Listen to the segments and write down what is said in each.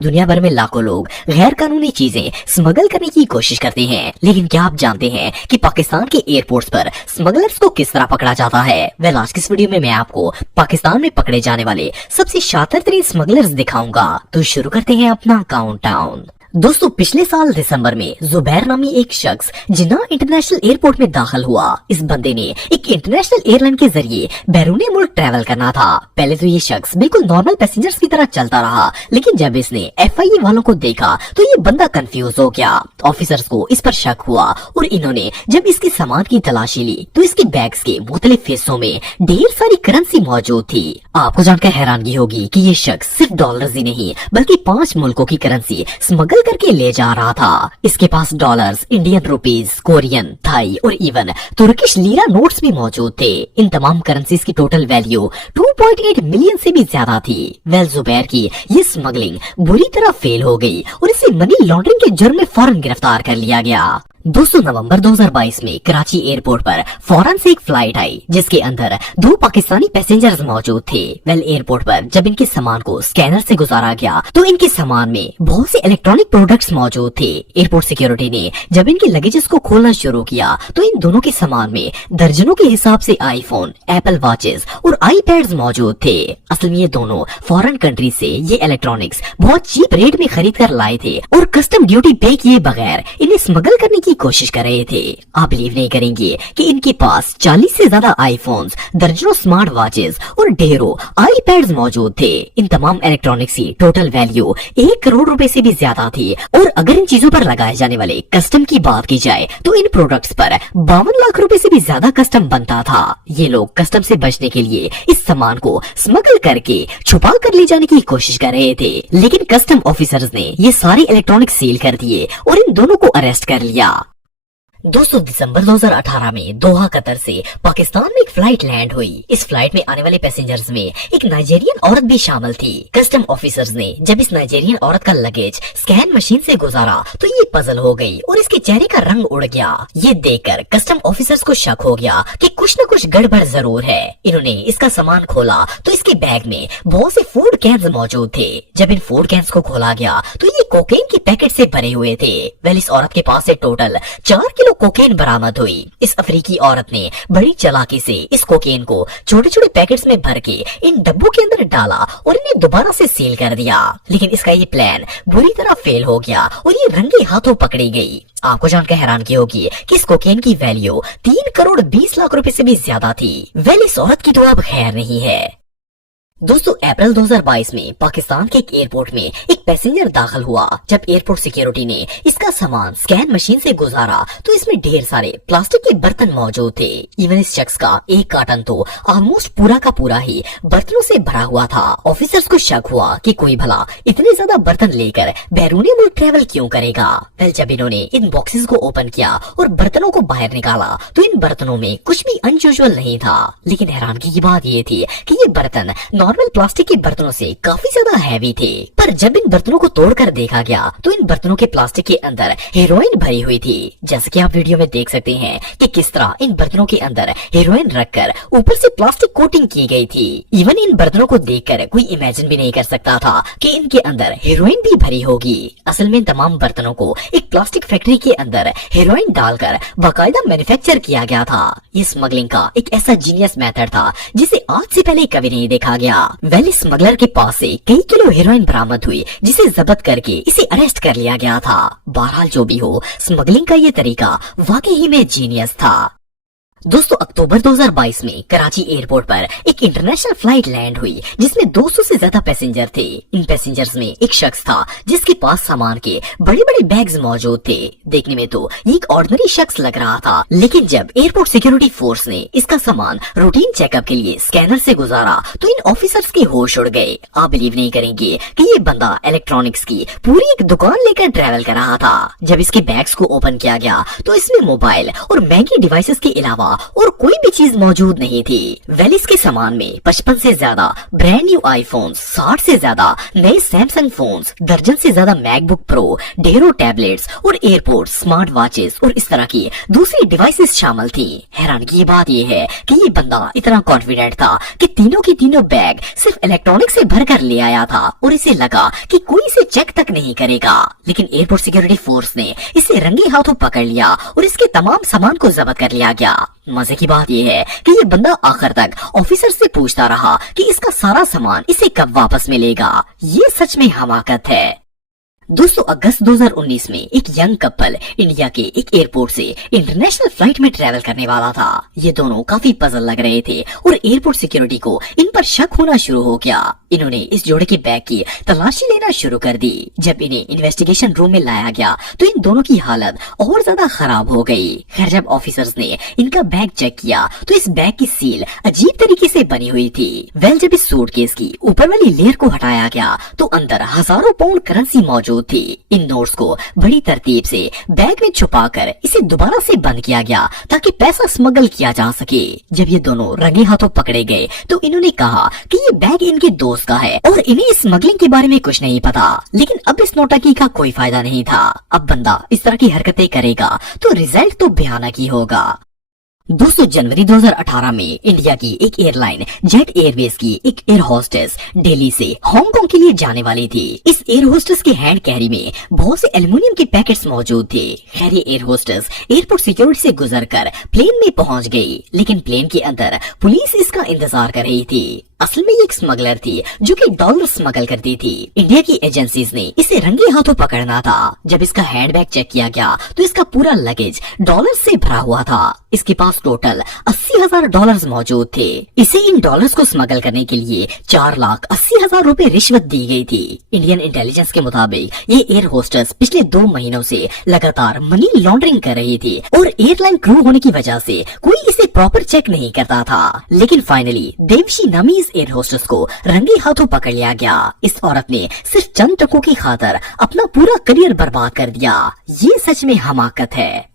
दुनिया भर में लाखों लोग गैर कानूनी चीजें स्मगल करने की कोशिश करते हैं, लेकिन क्या आप जानते हैं कि पाकिस्तान के एयरपोर्ट्स पर स्मगलर्स को किस तरह पकड़ा जाता है? आज की इस वीडियो में मैं आपको पाकिस्तान में पकड़े जाने वाले सबसे शातिर तरीन स्मगलर्स दिखाऊंगा। तो शुरू करते हैं अपना काउंटडाउन। दोस्तों, पिछले साल दिसंबर में जुबैर नामी एक शख्स जिन्ना इंटरनेशनल एयरपोर्ट में दाखिल हुआ। इस बंदे ने एक इंटरनेशनल एयरलाइन के जरिए बैरून मुल्क ट्रैवल करना था। पहले तो ये शख्स बिल्कुल नॉर्मल पैसेंजर्स की तरह चलता रहा, लेकिन जब इसने FIA वालों को देखा तो ये बंदा कंफ्यूज हो गया। ऑफिसर्स को इस पर शक हुआ और इन्होंने जब इसके सामान की तलाशी ली तो इसके बैग्स के मुख्तलिफ हिस्सों में ढेर सारी करेंसी मौजूद थी। आपको जानकर हैरानगी होगी कि ये शख्स सिर्फ डॉलर्स ही नहीं बल्कि 5 मुल्कों की करेंसी स्मगल करके ले जा रहा था। इसके पास dollars, Indian rupees, Korean, Thai और इवन तुर्किश लीरा नोट्स भी मौजूद थे। इन तमाम करेंसीज की टोटल वैल्यू 2.8 मिलियन से भी ज्यादा थी। जुबैर की ये स्मगलिंग बुरी तरह फेल हो गई और इसे मनी लॉन्ड्रिंग के जुर्म में फौरन गिरफ्तार कर लिया गया। दोस्तों, नवंबर 2022 में कराची एयरपोर्ट पर फौरन से एक फ्लाइट आई जिसके अंदर 2 पाकिस्तानी पैसेंजर्स मौजूद थे। एयरपोर्ट पर जब इनके सामान को स्कैनर से गुजारा गया तो इनके सामान में बहुत से इलेक्ट्रॉनिक प्रोडक्ट्स मौजूद थे। एयरपोर्ट सिक्योरिटी ने जब इनके लगेजेस को खोलना शुरू किया तो इन दोनों के सामान में दर्जनों के हिसाब से आईफोन, एप्पल वॉचेस और आईपैड्स मौजूद थे। असल में ये दोनों फॉरेन कंट्री से ये इलेक्ट्रॉनिक्स बहुत चीप रेट में खरीद कर लाए थे और कस्टम ड्यूटी पे किए बगैर इन्हें स्मगल करने की कोशिश कर रहे थे। आप बिलीव नहीं करेंगे कि इनके पास 40 से ज्यादा आईफोन्स, दर्जनों स्मार्ट वॉचेस और ढेरों आईपैड्स मौजूद थे। इन तमाम इलेक्ट्रॉनिक्स की टोटल वैल्यू 1 करोड़ रुपए से भी ज्यादा थी और अगर इन चीजों पर लगाए जाने वाले कस्टम की बात की जाए तो इन प्रोडक्ट्स पर 52 लाख रुपए से भी ज्यादा कस्टम बनता था। ये लोग कस्टम से बचने के लिए इस सामान को स्मगल करके छुपा कर ले जाने की कोशिश कर रहे थे, लेकिन कस्टम ऑफिसर्स ने ये सारे इलेक्ट्रॉनिक्स सील कर दिए और इन दोनों को अरेस्ट कर लिया। दोस्तों, दिसंबर 2018 में दोहा कतर से पाकिस्तान में एक फ्लाइट लैंड हुई। इस फ्लाइट में आने वाले पैसेंजर्स में एक नाइजीरियन औरत भी शामिल थी। कस्टम ऑफिसर्स ने जब इस नाइजीरियन औरत का लगेज स्कैन मशीन से गुजारा तो ये पजल हो गई और इसके चेहरे का रंग उड़ गया। ये देखकर कस्टम ऑफिसर्स को शक हो गया कि कुछ न कुछ गड़बड़ जरूर है। इन्होंने इसका सामान खोला तो इसके बैग में बहुत से फूड कैंस मौजूद थे। जब इन फूड कैंस को खोला गया तो ये कोकेन के पैकेट से भरे हुए थे। इस औरत के पास से टोटल 4 किलो कोकेन बरामद हुई। इस अफ्रीकी औरत ने बड़ी चालाकी से इस कोकेन को छोटे छोटे पैकेट्स में भर के इन डब्बों के अंदर डाला और इन्हें दोबारा से सील कर दिया, लेकिन इसका ये प्लान बुरी तरह फेल हो गया और ये रंगे हाथों पकड़ी गई। आपको जानकर हैरानगी होगी कि इस कोकेन की वैल्यू 3 करोड़ 20 लाख रुपए से भी ज्यादा थी। इस औरत की तो अब खैर नहीं है। दोस्तों, अप्रैल 2022 में पाकिस्तान के एक एयरपोर्ट में एक पैसेंजर दाखिल हुआ। जब एयरपोर्ट सिक्योरिटी ने इसका सामान स्कैन मशीन से गुजारा तो इसमें ढेर सारे प्लास्टिक के बर्तन मौजूद थे। इस शख्स का एक कार्टन तो ऑलमोस्ट पूरा का पूरा ही बर्तनों से भरा हुआ था। ऑफिसर्स को शक हुआ कि कोई भला इतने ज्यादा बर्तन लेकर बैरून मुल्क ट्रैवल क्यों करेगा। जब इन्होंने इन बॉक्सेस को ओपन किया और बर्तनों को बाहर निकाला तो इन बर्तनों में कुछ भी अनयूजुअल नहीं था, लेकिन हैरानगी की बात ये थी कि ये बर्तन नॉर्मल प्लास्टिक के बर्तनों से काफी ज्यादा हैवी थे। पर जब इन बर्तनों को तोड़कर देखा गया तो इन बर्तनों के प्लास्टिक के अंदर हेरोइन भरी हुई थी। जैसे कि आप वीडियो में देख सकते हैं कि किस तरह इन बर्तनों के अंदर हेरोइन रखकर ऊपर से प्लास्टिक कोटिंग की गई थी। इन बर्तनों को देखकर कोई इमेजिन भी नहीं कर सकता था कि इनके अंदर हेरोइन भी भरी होगी। असल में इन तमाम बर्तनों को एक प्लास्टिक फैक्ट्री के अंदर हेरोइन डालकर बाकायदा मैन्युफैक्चर किया गया था। ये स्मगलिंग का एक ऐसा जीनियस मेथड था जिसे आज से पहले कभी नहीं देखा गया। स्मगलर के पास से कई किलो हेरोइन बरामद हुई जिसे जब्त करके इसे अरेस्ट कर लिया गया था। बहरहाल जो भी हो, स्मगलिंग का ये तरीका वाकई ही में जीनियस था। दोस्तों, अक्टूबर 2022 में कराची एयरपोर्ट पर एक इंटरनेशनल फ्लाइट लैंड हुई जिसमें 200 से ज्यादा पैसेंजर थे। इन पैसेंजर्स में एक शख्स था जिसके पास सामान के बड़े बड़े बैग्स मौजूद थे। देखने में तो ये एक ऑर्डिनरी शख्स लग रहा था, लेकिन जब एयरपोर्ट सिक्योरिटी फोर्स ने इसका सामान रूटीन चेकअप के लिए स्कैनर से गुजारा तो इन ऑफिसर्स के होश उड़ गए। आप बिलीव नहीं करेंगे कि ये बंदा इलेक्ट्रॉनिक्स की पूरी एक दुकान लेकर ट्रैवल कर रहा था। जब इसके बैग्स को ओपन किया गया तो इसमें मोबाइल और महंगी डिवाइसेस के अलावा और कोई भी चीज मौजूद नहीं थी। वेल इसके सामान में 55 से ज्यादा ब्रांड न्यू आईफोन, 60 से ज्यादा नए सैमसंग फोन्स, दर्जन से ज्यादा मैकबुक प्रो, ढेरों टैबलेट्स और एयरपोर्ट, स्मार्ट वॉचेस और इस तरह की दूसरी डिवाइसेस शामिल थी। हैरान की बात यह है कि ये बंदा इतना कॉन्फिडेंट था कि तीनों की तीनों बैग सिर्फ इलेक्ट्रॉनिक से भर कर ले आया था और इसे लगा कि कोई इसे चेक तक नहीं करेगा। लेकिन एयरपोर्ट सिक्योरिटी फोर्स ने इसे रंगे हाथों पकड़ लिया और इसके तमाम सामान को जब्त कर लिया गया। मजे की बात यह है कि ये बंदा आखिर तक ऑफिसर से पूछता रहा कि इसका सारा सामान इसे कब वापस मिलेगा। ये सच में हमाकत है। दोस्तों, अगस्त 2019 में एक यंग कपल इंडिया के एक एयरपोर्ट से इंटरनेशनल फ्लाइट में ट्रैवल करने वाला था। ये दोनों काफी पजल लग रहे थे और एयरपोर्ट सिक्योरिटी को इन पर शक होना शुरू हो गया। इन्होंने इस जोड़े के बैग की तलाशी लेना शुरू कर दी। जब इन्हें इन्वेस्टिगेशन रूम में लाया गया तो इन दोनों की हालत और ज्यादा खराब हो गई। खैर, जब ऑफिसर्स ने इनका बैग चेक किया तो इस बैग की सील अजीब तरीके से बनी हुई थी। वेल, जब इस सूटकेस की ऊपर वाली लेयर को हटाया गया तो अंदर हजारों पाउंड करेंसी मौजूद थी। इन नोट्स को बड़ी तरतीब से बैग में छुपाकर इसे दोबारा से बंद किया गया ताकि पैसा स्मगल किया जा सके। जब ये दोनों रंगे हाथों पकड़े गए तो इन्होंने कहा कि ये बैग इनके दोस्त का है और इन्हें स्मगलिंग के बारे में कुछ नहीं पता। लेकिन अब इस नौटंकी का कोई फायदा नहीं था। अब बंदा इस तरह की हरकतें करेगा तो रिजल्ट तो भयानक ही होगा। दोस्तों, जनवरी 2018 में इंडिया की एक एयरलाइन जेट एयरवेज की एक एयर होस्टेस दिल्ली से हांगकांग के लिए जाने वाली थी। इस एयर होस्टेस के हैंड कैरी में बहुत से एल्युमिनियम के पैकेट्स मौजूद थे। खैर, ये एयर होस्टेस एयरपोर्ट सिक्योरिटी से गुजरकर प्लेन में पहुंच गई, लेकिन प्लेन के अंदर पुलिस इसका इंतजार कर रही थी। असल में ये एक स्मगलर थी जो कि डॉलर स्मगल करती थी। इंडिया की एजेंसीज ने इसे रंगे हाथों पकड़ना था। जब इसका हैंडबैग चेक किया गया तो इसका पूरा लगेज डॉलर से भरा हुआ था। इसके पास टोटल 80,000 डॉलर्स मौजूद थे। इसे इन डॉलर्स को स्मगल करने के लिए 4,80,000 रुपए रिश्वत दी गई थी। इंडियन इंटेलिजेंस के मुताबिक ये एयर होस्टेस पिछले 2 महीनों से लगातार मनी लॉन्ड्रिंग कर रही थी और एयरलाइन क्रू होने की वजह से कोई इसे प्रॉपर चेक नहीं करता था। लेकिन फाइनली देवशी नामी इस एयर होस्टेस को रंगे हाथों पकड़ लिया गया। इस औरत ने सिर्फ चंद टकों की खातिर अपना पूरा करियर बर्बाद कर दिया। ये सच में हमाकत है।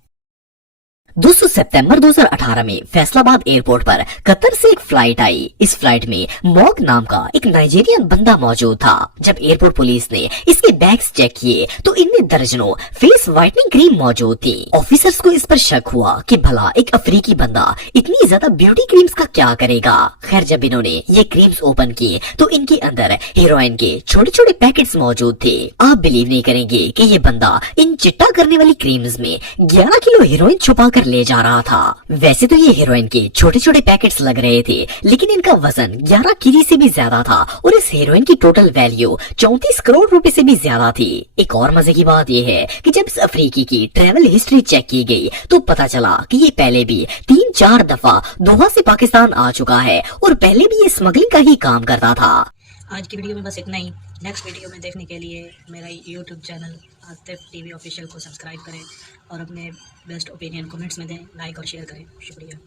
दोस्तों, सितंबर 2018 में फैसलाबाद एयरपोर्ट पर कतर से एक फ्लाइट आई। इस फ्लाइट में मॉग नाम का एक नाइजीरियन बंदा मौजूद था। जब एयरपोर्ट पुलिस ने इसके बैग्स चेक किए तो इनमें दर्जनों फेस व्हाइटनिंग क्रीम मौजूद थी। ऑफिसर्स को इस पर शक हुआ कि भला एक अफ्रीकी बंदा इतनी ज्यादा ब्यूटी क्रीम्स का क्या करेगा। खैर, जब इन्होंने ये क्रीम्स ओपन किए तो इनके अंदर हेरोइन के छोटे छोटे पैकेट्स मौजूद थे। आप बिलीव नहीं करेंगे कि ये बंदा इन चिट्टा करने वाली क्रीम्स में 11 किलो हेरोइन छुपा कर ले जा रहा था। वैसे तो ये हेरोइन के छोटे छोटे पैकेट्स लग रहे थे, लेकिन इनका वजन 11 केजी से भी ज्यादा था और इस हेरोइन की टोटल वैल्यू 34 करोड़ रुपए से भी ज्यादा थी। एक और मजे की बात यह है कि जब इस अफ्रीकी की ट्रैवल हिस्ट्री चेक की गई तो पता चला कि ये पहले भी 3-4 दफा दोहा से पाकिस्तान आ चुका है और पहले भी ये स्मगलिंग का ही काम करता था। आज की वीडियो में बस इतना ही। नेक्स्ट वीडियो में देखने के लिए मेरा YouTube channel Atif TV official को सब्सक्राइब करें और अपने बेस्ट ओपिनियन कमेंट्स में दें, लाइक और शेयर करें। शुक्रिया।